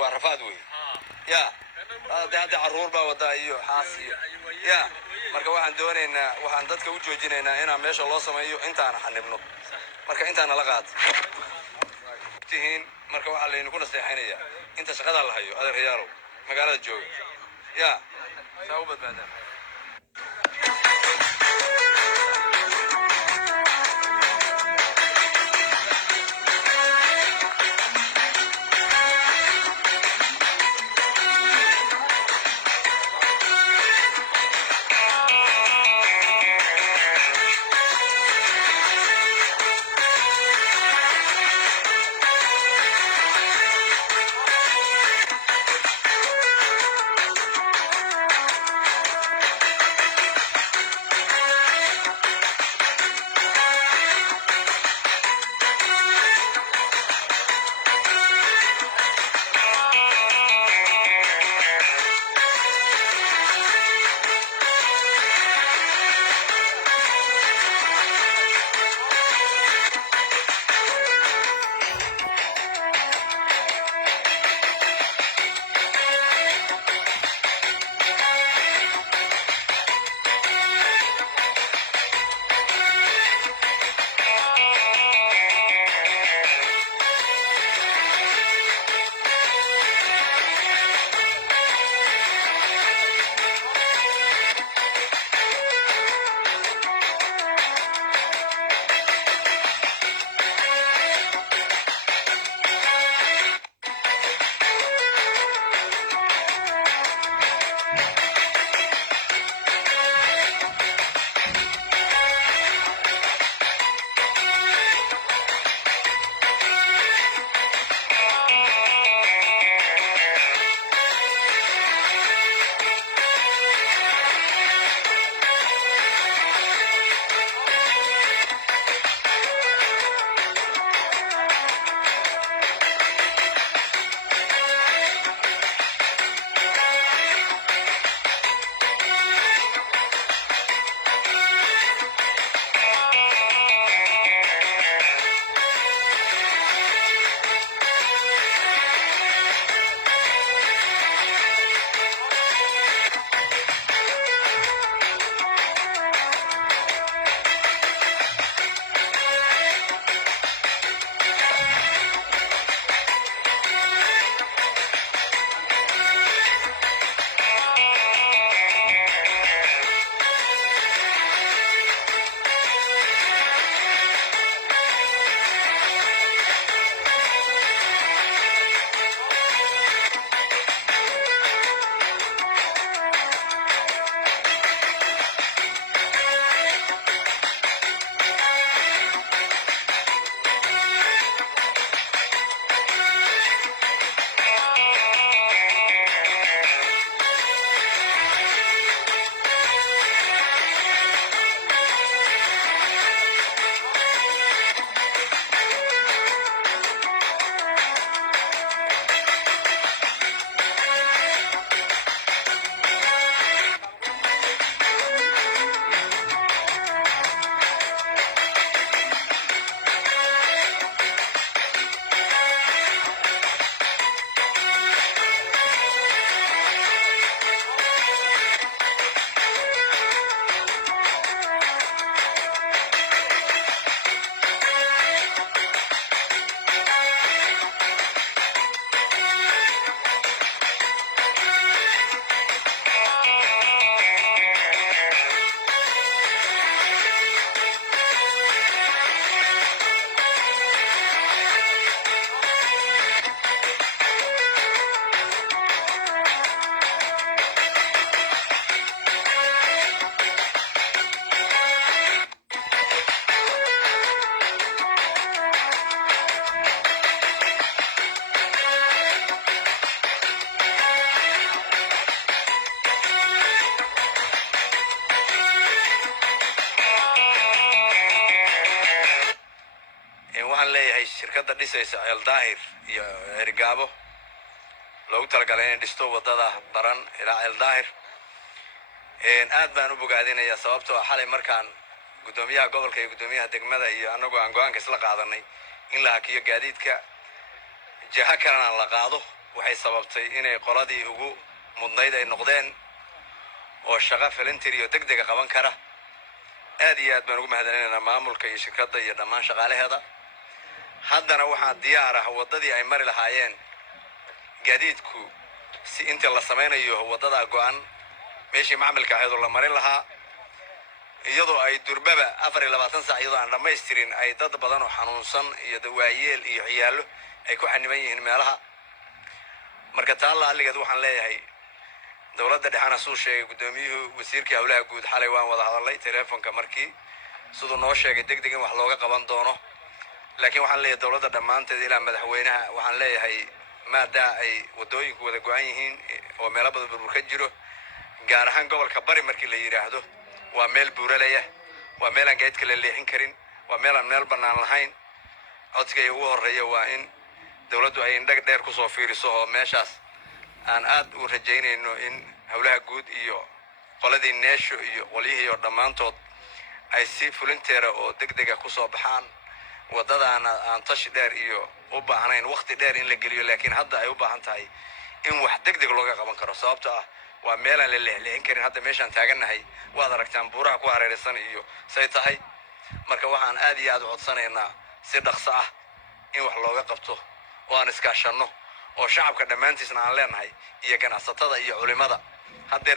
وعرفات وي يا هذا عرور با ودا iyo xaasiyo ya marka waxaan doonaynaa waxaan dadka u joojinaynaa inaan meesha loo sameeyo intaan xanibno marka intaan la qaad tihiin marka waxa la idinku nasteexaynaya inta shaqada la hayo adeerayaalow magaalada jooga ya soo badbaadaan waxaan leeyahay shirkadda dhisaysa Eldaahir iyo Ergaabo loogu talagalay inay dhisto wadada baran ilaa Eldaahir aad baan u bogaadinayaa sababtoo xalay markaan gudoomiyaha gobolka iyo gudoomiyaha degmada iyo anagu aan go'aanka isla qaadanay in la hakiyo gaadiidka jaha kalena la qaado waxay sababtay inay qoladii ugu mudnayd ay noqdeen oo shaqo volunteer degdeg qaban kara. aad iyo aad baan ugu mahadcelinaynaa maamulka iyo shirkadda iyo dhammaan shaqaalaheeda. haddana waxaa diyaar ah waddadii ay mari lahaayeen gaadiidku si inta la samaynayo waddada go'an meeshii macmilka ahayd oo la marin lahaa, iyadoo ay durbaba 24 saac iyadoo aan dhammaystirin ay dad badan oo xanuunsan iyo dawaayeel iyo ciyaalo ay ku xaniban yihiin meelaha. marka taalla aligeed waxaan leeyahay dowladda dhexana soo sheegay gudoomiyuhu wasiirka hawlaha guud xalay waan wada hadalay telefoonka markii sidoo noo sheegay degdeg in wax looga qaban doono. laakiin waxaan leeyahay dowladda dhammaanteed ilaa madaxweynaha waxaan leeyahay maadaama ay wadooyinku wada go'an yihiin oo meelo badan burbur ka jiro, gaar ahaan gobolka bari markii la yiraahdo waa meel buuralaya, waa meel aan gaadiidka la leexin karin, waa meel aan meel bannaan lahayn. codsiga ugu horeeya waa in dowladdu ay indhag dheer ku soo fiiriso oo meeshaas aan aad u rajaynayno in hawlaha guud iyo qoladii neesho iyo qolyihii oo dhammaantood ay si fulinteera oo degdega ku soo baxaan. waddadaana aan tashi dheer iyo u baahnayn waqti dheer in la geliyo, laakiin hadda ay u baahan tahay in wax degdeg looga qaban karo sababtoo ah waa meel aan la leexleexin karin. hadda meeshaan taagannahay waad aragtaan buuraha ku hareeraysan iyo say tahay. marka waxaan aad iyo aad u codsanaynaa si dhaqso ah in wax looga qabto oo aan iskaashanno oo shacabka dhammaantiisna aan leenahay iyo ganacsatada iyo culimada haddeer